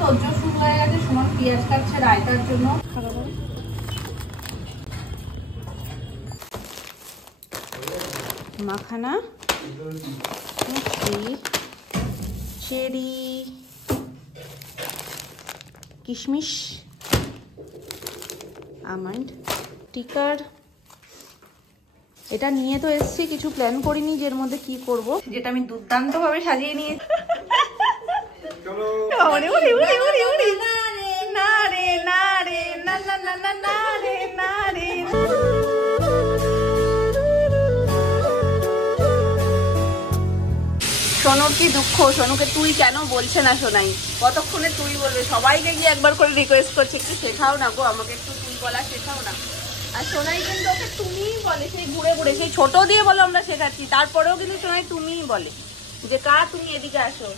তোর শুরু হয়ে গেছে, সুমন পেঁয়াজ কাটছে রায়তার জন্য। মাখানা, চেরি, কিশমিশ, আমন্ড, টিকার। এটা নিয়ে তো এসছি, কিছু প্ল্যান করিনি যে এর মধ্যে কি করব, যেটা আমি দুর্দান্ত ভাবে সাজিয়ে নিয়েছি। সোনুর কি দুঃখ, সোনুকে তুই কেন বলছে না শোনাই, কতক্ষণে তুই বলবে, সবাইকে গিয়ে একবার করে রিকোয়েস্ট করছে একটু শেখাও না গো, আমাকে একটু তুই বলা শেখাও না। আর সোনাই কিন্তু ওকে তুমিই বলে, সেই ঘুরে ঘুরে, সেই ছোট দিয়ে বলো আমরা শেখাচ্ছি, তারপরেও কিন্তু সোনাই তুমিই বলে যে কা তুমি এদিকে আসো।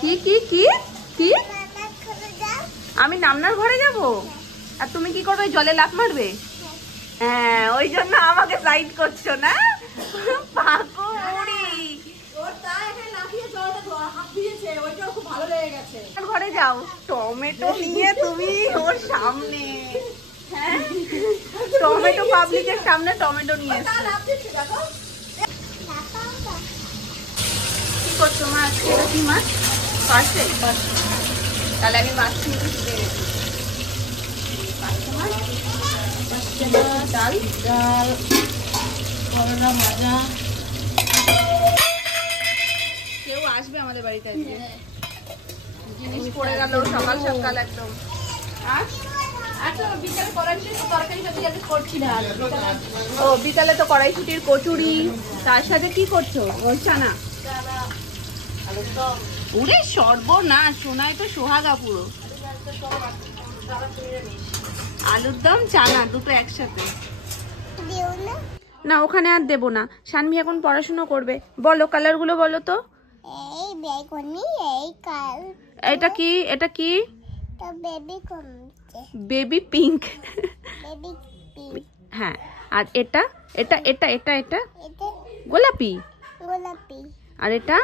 কি কি কি কি আমি নামনার ঘরে যাব? আর তুমি কি করবে, জলে লাফ মারবে? হ্যাঁ, ওই জন্য আমাকে সাইড করছো না পাকুড়ি। ঘরে যাও, টমেটো নিয়ে তুমি ওর সামনে, হ্যাঁ টমেটো পাবলিকের সামনে টমেটো নিয়ে কি করছো মা? আজকে এটা কি মাছ? পার্সেল। তাহলে আমি মাছ নিয়ে ডাল ডাল করলা ভাজা। কেউ আসবে আমাদের বাড়িতে আজকে, জিনিস পড়ে গেল সকাল সকাল একদম। বিকালে কড়াইশুটির তরকারি সবজি করছি না। ও বিকালে তো কড়াইশুটির কচুরি, তার সাথে কি করছো? চানা। উরে সর্বনাশ, সোনায় তো সোহাগা পুরো। আলুর দম চানা দুটো একসাথে না, ওখানে আর দেবো না। শানভি এখন পড়াশোনা করবে। বলো কালার গুলো বলো তো। এটা কি? এটা কি? Baby pink. হ্যাঁ, আর এটা এটা এটা এটা এটা গোলাপি। আর এটা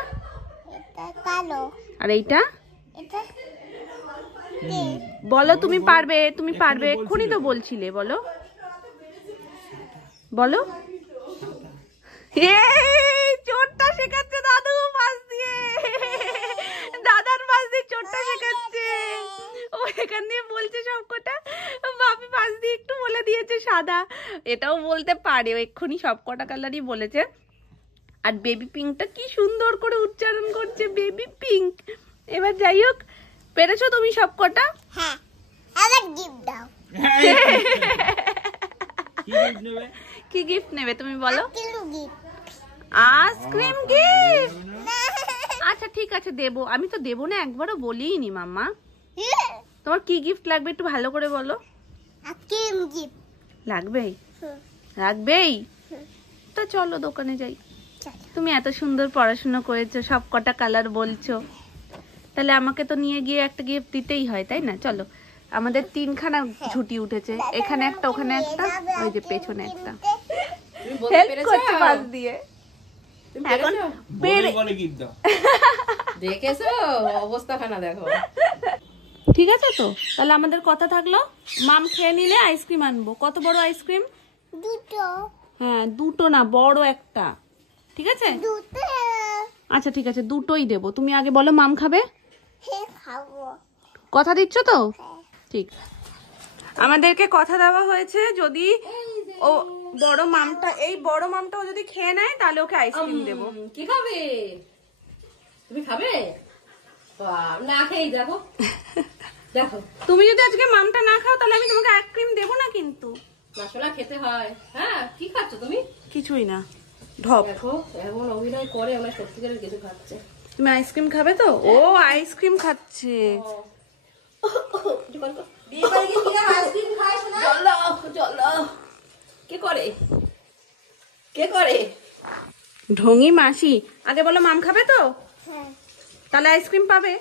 কালো। আর এইটা বলো, তুমি পারবে, তুমি পারবে, এক্ষুনি তো বলছিলে। বলো বলো। চোরটা শেখাচ্ছে দাদু পাশ দিয়ে, দাদার পাশ দিয়ে চোরটা শেখাচ্ছে। ও এখান দিয়ে বলছে সবকটা, বাপি পাশ দিয়ে একটু বলে দিয়েছে সাদা। এটাও বলতে পারে, ও এক্ষুনি সবকটা কালারই বলেছে। আর বেবি পিঙ্কটা কি সুন্দর করে উচ্চারণ করছে, বেবি পিঙ্ক। এবার যাই হোক, পেরেছো তুমি সবকটা? হ্যাঁ, আবার গিফট দাও। কি গিফট নেবে তুমি বলো? Ice cream gift. আচ্ছা ঠিক আছে দেবো, আমি তো দেবো না একবারও বলিনি মাম্মা। তোমার কি গিফট লাগবে একটু ভালো করে বলো। আইসক্রিম গিফট লাগবেই? লাগবেই তো চলো দোকানে যাই। তুমি এত সুন্দর পড়াশোনা করেছো, সব কটা কালার বলছো, তাহলে আমাকে তো নিয়ে গিয়ে একটা গিফট দিতেই হয়, তাই না? চলো, আমাদের তিনখানা ঝুটি উঠেছে, এখানে একটা, ওখানে একটা, ওই যে পেছনে একটা। হেল্প করছে পাশ দিয়ে। এখন দেখেছো অবস্থাখানা দেখো। ঠিক আছে তো, তাহলে আমাদের কথা থাকলো, মাম খেয়ে নিলে আইসক্রিম আনবো। কত বড় আইসক্রিম? দুটো। হ্যাঁ দুটো না, বড় একটা। ঠিক আছে, আচ্ছা ঠিক আছে, দুটোই দেবো। তুমি আগে বলো মাম খাবে? কথা দিচ্ছ তো? ঠিক, আমাদেরকে কথা দেওয়া হয়েছে, যদি ও বড় মামটা, এই বড় মামটাও যদি খেয়ে নেয় তাহলে ওকে আইসক্রিম দেবো। কি খাবে তুমি? খাবে না? খেয়ে দেখো। দেখো তুমি যদি আজকে মামটা না খাও তাহলে আমি তোমাকে আইসক্রিম দেবো না কিন্তু। মশলা খেতে হয়। হ্যাঁ, কি খাচ্ছ তুমি? কিছুই না, ঢপ। দেখো এমন অভিনয় করে, ওরা সত্যিকারের কিছু খাচ্ছে। তুমি আইসক্রিম খাবে তো? ও আইসক্রিম খাচ্ছে। কে করে? কে করে? ঢঙি মাসি। আগে বলো মাম খাবে তো? তাহলে আইসক্রিম পাবে।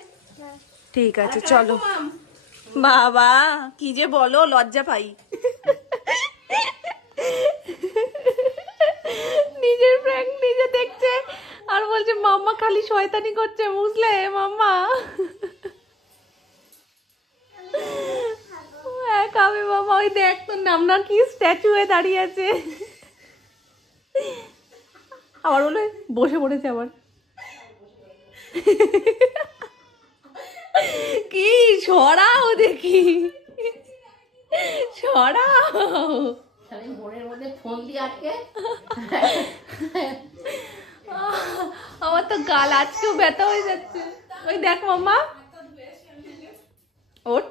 ঠিক আছে চলো। বাবা কি যে বলো, লজ্জা পাই। নিজের প্র্যাঙ্ক নিজে দেখছে, আর বলছে মাম্মা খালি শয়তানি করছে, বুঝলে মাম্মা? খাবে বাবা। ওই দেখ তোর নামনা কি স্ট্যাচু হয়ে দাঁড়িয়ে আছে। আবার বলে বসে পড়েছে আবার। কি সরাও দেখি, সরাও। আমার তো গাল আজকেও ব্যথা হয়ে যাচ্ছে। ওই দেখ মাম্মা, ওঠ।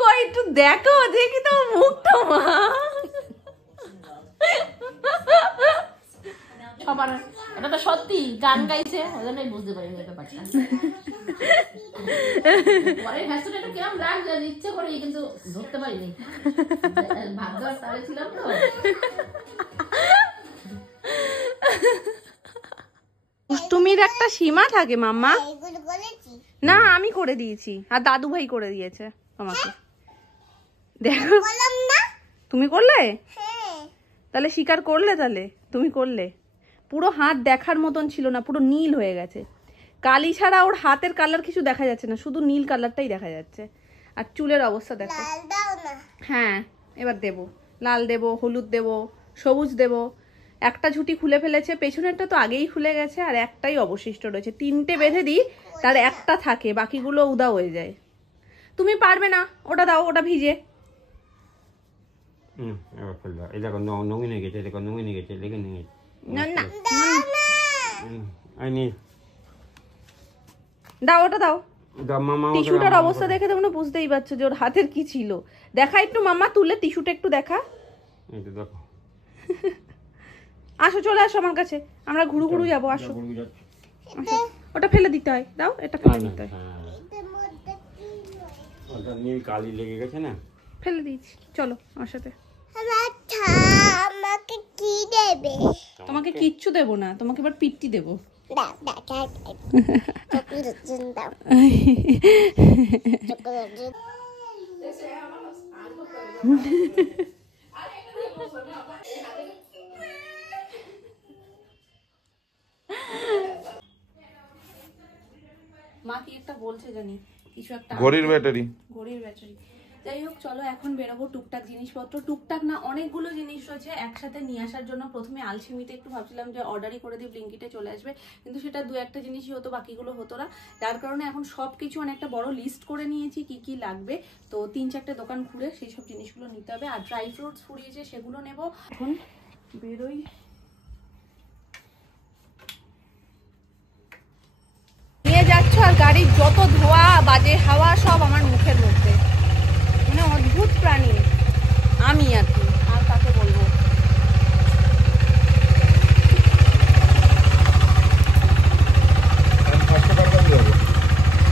কই একটু দেখো, দেখি তো মুখটা মা। সবার এটা তো সত্যি গান গাইছে, ওই জন্যই বুঝতে পারিনি ব্যাপারটা। পরে হ্যাসটা একটু কেমন লাগছে, ইচ্ছে করে কিন্তু ধরতে পারিনি, ভাগ্যবান তাহলে ছিলাম তো। দুষ্টুমির একটা সীমা থাকে মাম্মা। না আমি করে দিয়েছি, আর দাদু ভাই করে দিয়েছে তোমাকে। দেখো তুমি করলে, তাহলে স্বীকার করলে, তাহলে তুমি করলে। পুরো হাত দেখার মতন ছিল না, পুরো নীল হয়ে গেছে। কালি ছাড়া ওর হাতের কালার কিছু দেখা যাচ্ছে না, শুধু নীল কালারটাই দেখা যাচ্ছে। আর চুলের অবস্থা দেখো। হ্যাঁ এবার দেব, লাল দেব, হলুদ দেব, সবুজ দেব। একটা ঝুঁটি খুলে ফেলেছে, পেছনেরটা তো আগেই খুলে গেছে, আর একটাই অবশিষ্ট রয়েছে। 3টে বেঁধে দিই, তার একটা থাকে, বাকিগুলো উদা হয়ে যায়। তুমি পারবে না, ওটা দাও, ওটা ভিজে। দাও ওটা দাও। টিস্যুটার অবস্থা দেখে তোমরা বুঝতেই পারছো যে ওর হাতের কি ছিল। দেখা একটু মাম্মা, তুলে টিস্যুটা একটু দেখা। আসো, চলে আসো আমার কাছে, আমরা ঘুরু ঘুরু যাবো। আসো, ওটা ফেলে দিতে হয়, দাও এটা ফেলে দিতে হয়। কালি লেগে গেছে না, ফেলে দিয়েছি। চলো আমার সাথে। আমাকে কি দেবে? তোমাকে কিচ্ছু দেবো না, তোমাকে এবার পিট্টি দেবো। মা কি একটা বলছে জানি, কিছু একটা ঘড়ির ব্যাটারি। যাই হোক, চলো এখন বেরোবো। টুকটাক জিনিসপত্র, টুকটাক না অনেকগুলো জিনিস রয়েছে একসাথে নিয়ে আসার জন্য। প্রথমে আলসিমিতে একটু ভাবছিলাম যে অর্ডারই করে দিই, ব্লিঙ্কিটে চলে আসবে, কিন্তু সেটা 2-1টা জিনিসই হতো, বাকিগুলো হতো না। যার কারণে এখন সব কিছু অনেকটা বড় লিস্ট করে নিয়েছি কি কি লাগবে। তো 3-4টে দোকান ঘুরে সেই সব জিনিসগুলো নিতে হবে। আর ড্রাই ফ্রুটস ফুরিয়েছে, সেগুলো নেব। এখন বেরোই। নিয়ে যাচ্ছ, আর গাড়ির যত ধোয়া, বাজে হাওয়া সব আমার মুখের মধ্যে। মানে অদ্ভুত প্রাণী আমি, আর কি, আর কাকে বলবো।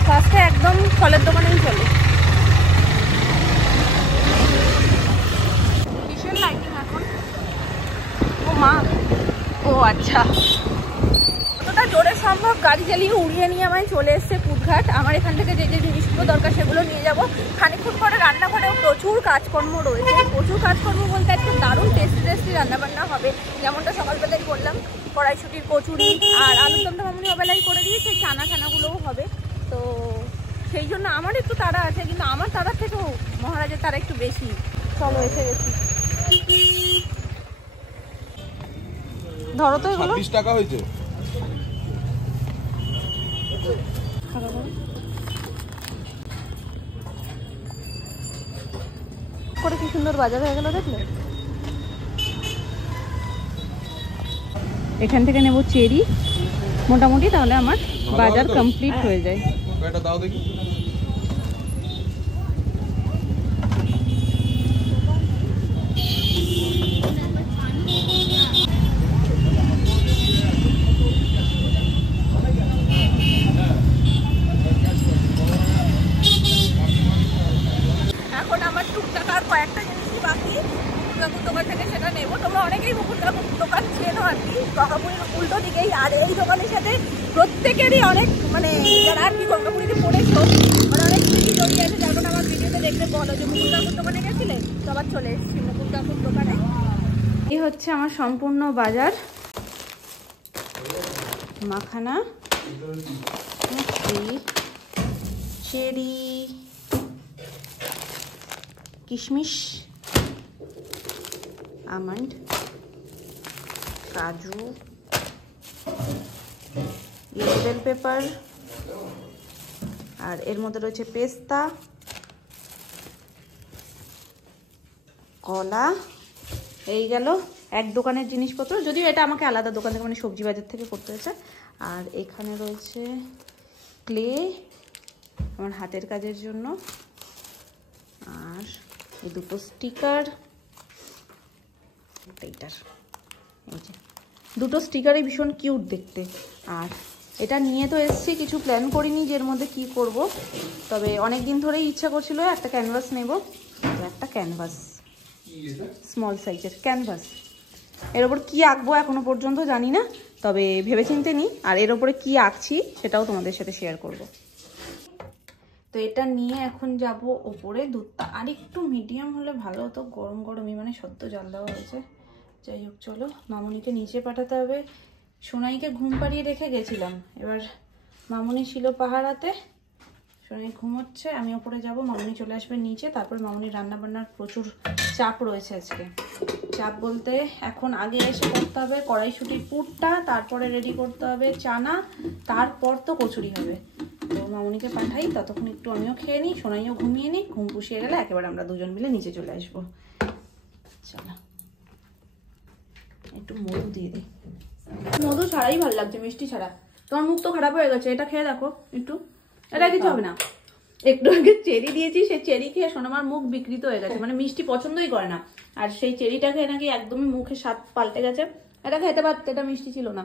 ফার্স্টে একদম ফলের দোকানেই চলে। কিসের লাইটিং এখন? ও মা, ও আচ্ছা। যতটা জোরে সম্ভব গাড়ি চালিয়ে উড়িয়ে নিয়ে আমায় চলে এসছে কুদঘাট। আমার এখান থেকে যে যে জিনিসগুলো দরকার সেগুলো নিয়ে যাব। খানিকক্ষণ পরে রান্নাঘরেও প্রচুর কাজকর্ম রয়েছে। প্রচুর কাজকর্ম বলতে একটু দারুণ টেস্টি রান্নাবান্না হবে। যেমনটা সকালবেলায় বললাম, কড়াইশুটির কচুরি আর আলুর দমটা মামনি ওবেলাই করে দিয়েছে, ছানাগুলোও হবে। তো সেই জন্য আমার একটু তাড়া আছে, কিন্তু আমার তাড়ার থেকেও মহারাজের তাড়া একটু বেশি। চলো এসে গেছি। ধরো তো এগুলো 20 টাকা হয়েছে। করে কি সুন্দর বাজার হয়ে গেল, দেখলে? এখান থেকে নেব চেরি মোটামুটি, তাহলে আমার বাজার কমপ্লিট হয়ে যায়। এটা দাও দেখি। এখন আমার টুকটাক আর কয়েকটা জিনিসই বাকি, মুকুল কাকুর দোকান থেকে সেটা নেবো। তোমরা অনেকেই মুকুল কাকুর দোকান চেনো আর কি, গঙ্গাপুরের উল্টো দিকে প্রত্যেকেরই অনেক মানে যারা আর কি কনকাপুরিতে পড়েছো মানে অনেক স্মৃতি জড়িয়ে আছে, যার কারণে আমার ভিডিওতে দেখলে বলো যে মুকুল কাকুর দোকানে গেছিলে, তো আবার চলে এসেছি মুকুল কাকুর দোকানে। এই হচ্ছে আমার সম্পূর্ণ বাজার, মাখানা, চেরি, কিশমিশ, আমন্ড, কাজু, ইয়েলো বেল পেপার, আর এর মধ্যে রয়েছে পেস্তা, কলা। এই গেল এক দোকানের জিনিসপত্র, যদিও এটা আমাকে আলাদা দোকান থেকে মানে সবজি বাজার থেকে করতে হয়েছে। আর এখানে রয়েছে ক্লে আমার হাতের কাজের জন্য, আর এই দুটো স্টিকার, এইটার এই যে দুটো স্টিকারই ভীষণ কিউট দেখতে। আর এটা নিয়ে তো এসেছি, কিছু প্ল্যান করিনি যে এর মধ্যে কী করব, তবে অনেক দিন ধরেই ইচ্ছা করছিল একটা ক্যানভাস নেব, একটা ক্যানভাস স্মল সাইজের ক্যানভাস। এর ওপর কী আঁকবো এখনো পর্যন্ত জানি না, তবে ভেবেচিন্তে নিই। আর এর ওপরে কী আঁকছি সেটাও তোমাদের সাথে শেয়ার করব। তো এটা নিয়ে এখন যাব ওপরে। দুধটা আর একটু মিডিয়াম হলে ভালো হতো, গরম গরমই মানে সদ্য জাল দেওয়া হয়েছে। যাই হোক চলো, মামুনিকে নিচে পাঠাতে হবে। সোনাইকে ঘুম পাড়িয়ে রেখে গেছিলাম, এবার মামুনি ছিল পাহারাতে, সোনাই ঘুমোচ্ছে, আমি ওপরে যাব, মামুনি চলে আসবে নিচে। তারপর মামুনির রান্নাবান্নার প্রচুর চাপ রয়েছে আজকে। চাপ বলতে এখন আগে এসে করতে হবে কড়াইশুঁটির পুরটা, তারপরে রেডি করতে হবে চানা, তারপর তো কচুরি হবে। তো মামুনিকে পাঠাই, ততক্ষণ একটু আমিও খেয়ে নিই, সোনাইও ঘুমিয়ে নিই। ঘুম পুষিয়ে গেলে একেবারে আমরা দুজন মিলে নিচে চলে আসবো। চলো একটু মধু দিয়ে দিই, মধু ছাড়াই ভালো লাগছে, মিষ্টি ছাড়া। তোমার মুখ তো খারাপ হয়ে গেছে, এটা খেয়ে দেখো একটু, এটা কিছু হবে না। একটু আগে চেরি দিয়েছি, সেই চেরি খেয়ে সোনামার মুখ বিকৃত হয়ে গেছে, মানে মিষ্টি পছন্দই করে না। আর সেই চেরিটা খেয়ে নাকি একদমই মুখে স্বাদ পাল্টে গেছে। এটা খেতে পারতে, এটা মিষ্টি ছিল না।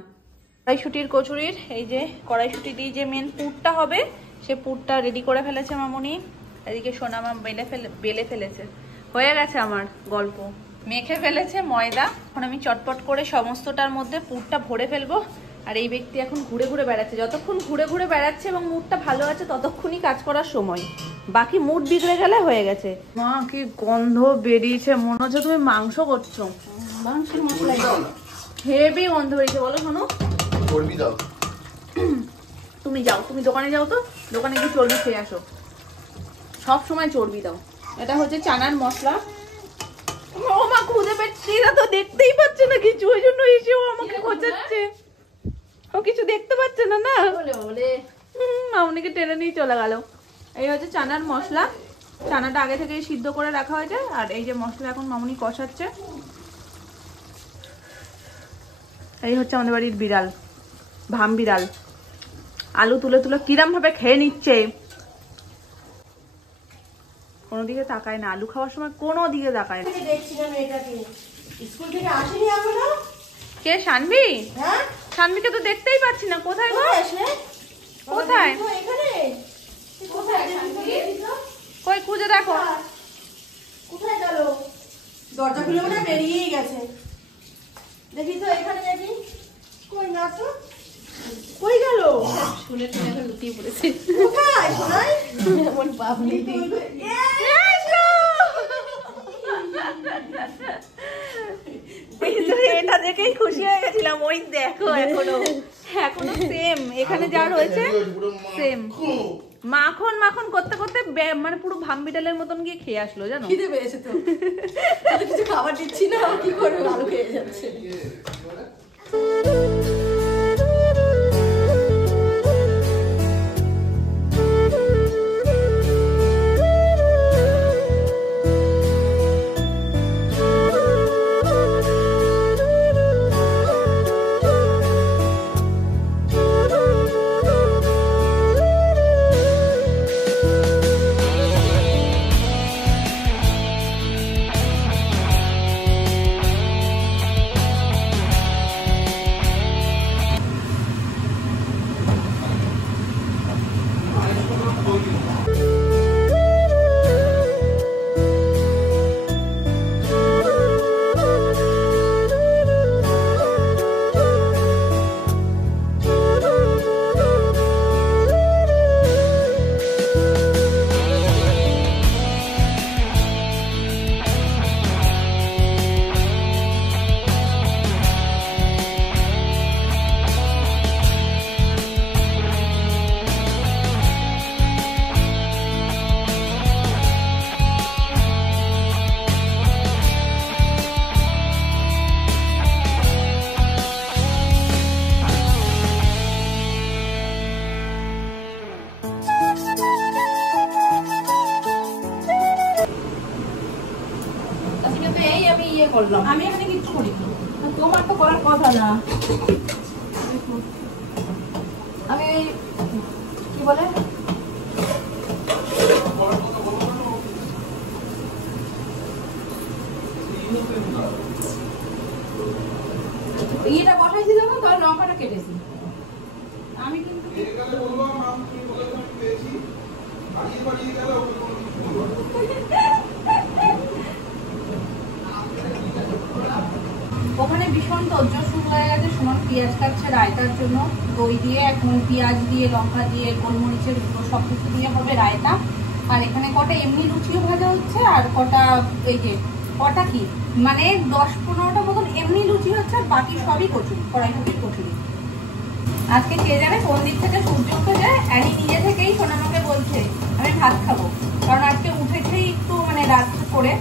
কড়াইশুঁটির কচুরির এই যে কড়াইশুঁটি দিয়ে যে মেন পুরটা হবে, সে পুরটা রেডি করে ফেলেছে মামুনি। এদিকে সোনামা বেলে ফেলেছে, হয়ে গেছে আমার গল্প। মেখে ফেলেছে ময়দা, এখন আমি চটপট করে সমস্তটার মধ্যে পুরটা ভরে ফেলবো। আর এই ব্যক্তি এখন ঘুরে ঘুরে বেড়াচ্ছে, যতক্ষণ ঘুরে ঘুরে বেড়াচ্ছে এবং মুডটা ভালো আছে ততক্ষণই কাজ করার সময়, বাকি মুড বিগড়ে গেলে হয়ে গেছে। মা কি গন্ধ বেরিয়েছে, মনে হচ্ছে তুমি মাংস করছো। মাংসের মশলা হেভি গন্ধ বেরিয়েছে, বলো শোনো। তুমি যাও, তুমি দোকানে যাও, তো দোকানে গিয়ে চর্বি খেয়ে আসো, সব সময় চর্বি দাও। এটা হচ্ছে চানার মশলা। ও মা খুদে পেটছি, এরা তো দেখতেই পাচ্ছে না কিছু, ওই জন্য এসেও আমাকে খোঁজাচ্ছে। ও কিছু দেখতে পাচ্ছে না, না মামুনিকে টেনে নিয়ে চলে গেল। এই হচ্ছে চানার মশলা, চানাটা আগে থেকে সিদ্ধ করে রাখা হয়েছে। আর এই যে মশলা এখন মামুনি কষাচ্ছে। এই হচ্ছে আমাদের বাড়ির বিড়াল, ভাম বিড়াল, আলু তুলে তুলে কিরম ভাবে খেয়ে নিচ্ছে, কোনো দিকে তাকায় না, আলু খাওয়ার সময় কোনো দিকে তাকায় না। স্কুল থেকে আসেনি এখনো? কে শানভি? হ্যাঁ, শানভিকে তো দেখতেই পাচ্ছি না, কোথায় গো? কোথায়? এখানে। কোথায় শানভি? কই খুঁজে দেখো। কোথায় গেল? দরজা খুলে মনে হয় বেরিয়েই গেছে। দেখি তো এখানে, দেখি কই না তো, কই গেল? স্কুলে থেকে লুকিয়ে পড়েছে। কোথায় শোনাই? এমন বাবলি দি এটা দেখেই খুশি হয়ে গেছিলাম। ওই দেখো এখনো এখনো সেম, এখানে যা রয়েছে সেম। মাখন মাখন করতে করতে মানে পুরো ভামবিটালের মতন গিয়ে খেয়ে আসলো, জানো। খিদে পেয়েছে তো, কিছু খাবার দিচ্ছি না, কি করবে, ভালো খেয়ে যাচ্ছে। করলাম। আমি এখানে কিচ্ছু করি না। তোমার তো করার কথা না। আমি কি বলে এটা বসাইছি যখন তখন লঙ্কাটা কেটেছি। আমি কিন্তু ওখানে ভীষণ তজ্জর শুরু হয়ে গেছে। সমান পেঁয়াজ কাটছে রায়তার জন্য, দই দিয়ে, এখন পেঁয়াজ দিয়ে, লঙ্কা দিয়ে, গোলমরিচের গুঁড়ো সব কিছু দিয়ে হবে রায়তা। আর এখানে কটা এমনি লুচিও ভাজা হচ্ছে, আর কটা এই যে কটা কি মানে 10-15টা মতন এমনি লুচি হচ্ছে, আর বাকি সবই কচুরি, কড়াইশুটির কচুরি। আজকে কে জানে কোন দিক থেকে সূর্য উঠে যায়। অ্যানি নিজে থেকেই সোনামাকে বলছে আমি ভাত খাবো, কারণ আজকে উঠেছেই একটু মানে রাত করে।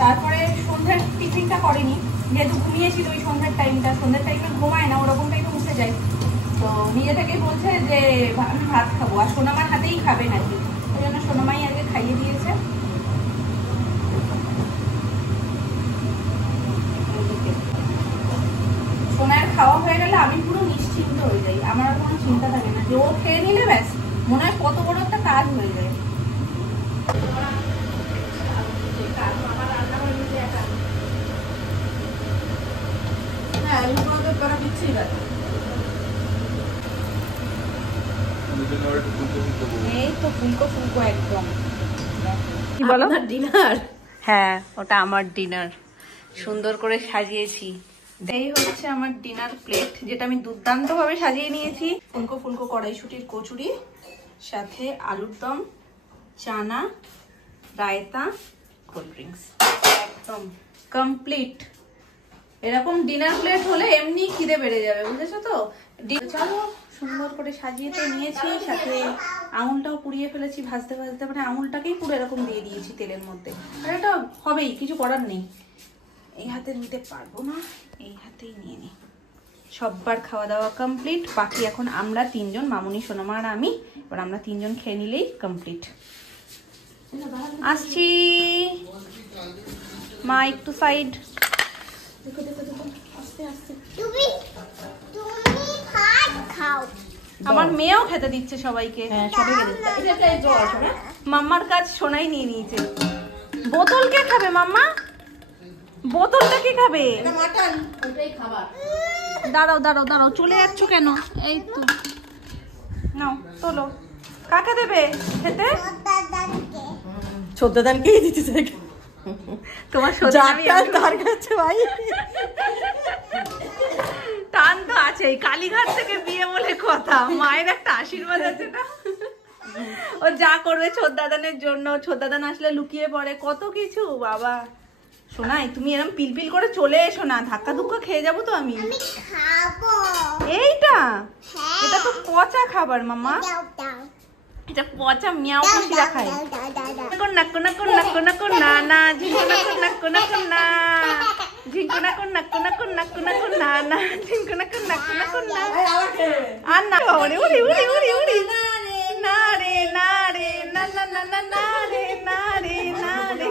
তারপরে সন্ধ্যার টিফিনটা করেনি, যেহেতু ঘুমিয়েছিল ওই সন্ধ্যার টাইমে ঘুমায় না, ওরকম টাইমে উঠে যায়। তো নিজে থেকেই বলছে যে আমি ভাত খাবো, আর সোনামার হাতেই খাবে নাকি, ওই জন্য সোনামাই আজকে খাইয়ে দিয়েছে। সোনার খাওয়া হয়ে গেলে আমি পুরো নিশ্চিন্ত হয়ে যাই, আমার আর কোনো চিন্তা থাকে না, যে ও খেয়ে নিলে ব্যাস মনে হয় কত বড় একটা কাজ হয়ে যায়। হ্যাঁ আমি তোমাকে করা দিচ্ছি রাতে। এই তো ফুলকো ফুলকো একদম। কি বলো? ডিনার। হ্যাঁ, ওটা আমার ডিনার। সুন্দর করে সাজিয়েছি। এই হচ্ছে আমার ডিনার প্লেট, যেটা আমি দুর্দান্ত ভাবে সাজিয়ে নিয়েছি। ফুলকো ফুলকো কড়াইশুটির কচুরি, সাথে আলুর দম, চানা, রায়তা, কোল্ড ড্রিঙ্কস, একদম কমপ্লিট। এরকম ডিনার প্লেট হলে এমনি খিদে বেড়ে যাবে, বুঝেছো তো? চলো, সুন্দর করে সাজিয়ে তো নিয়েছি, সাথে আঙুলটাও পুড়িয়ে ফেলেছি ভাজতে ভাজতে, মানে আঙুলটাকেই পুরো এরকম দিয়ে দিয়েছি তেলের মধ্যে। আর এটা হবেই, কিছু করার নেই। এই হাতে নিতে পারবো না, এই হাতেই নিয়ে নিই। সববার খাওয়া দাওয়া কমপ্লিট, বাকি এখন আমরা তিনজন, মামুনি, সোনামা আর আমি, এবার আমরা তিনজন খেয়ে নিলেই কমপ্লিট। আসছি মা, একটু সাইড। আমার মেয়েও খেতে দিচ্ছে সবাইকে। মাম্মার কাজ সোনাই নিয়ে নিয়েছে। বোতল কে খাবে মাম্মা? বোতলটা কি খাবে? দাঁড়াও দাঁড়াও দাঁড়াও, চলে যাচ্ছ কেন? এই তো নাও, তোলো। কাকে দেবে খেতে? ছোটদানকেই দিতে চাই। তোমার তার কাছে ভাই টান তো আছেই, কালীঘাট থেকে বিয়ে বলে কথা, মায়ের একটা আশীর্বাদ আছে না। ও যা করবে ছোটদাদানের জন্য, ছোটদাদান আসলে লুকিয়ে পড়ে কত কিছু। বাবা শোনাই, তুমি এরকম পিলপিল করে চলে এসো না, ধাক্কা ধুক্কা খেয়ে যাবো তো আমি। এইটা এটা তো পচা খাবার মাম্মা, এটা পচা মিয়াও খুশিরা খায়। না কোনা কোনা কোনা কোনা না, ঝিঙ্কনা কোনা কোনা কোনা, ঝিঙ্কনা কোনা কোনা কোনা কোনা কোনা না, ঝিঙ্কনা কোনা কোনা কোনা। আর না ওরে উড়ি উড়ি উড়ি উড়ি, না রে না রে, না না না না রে, না রে না রে।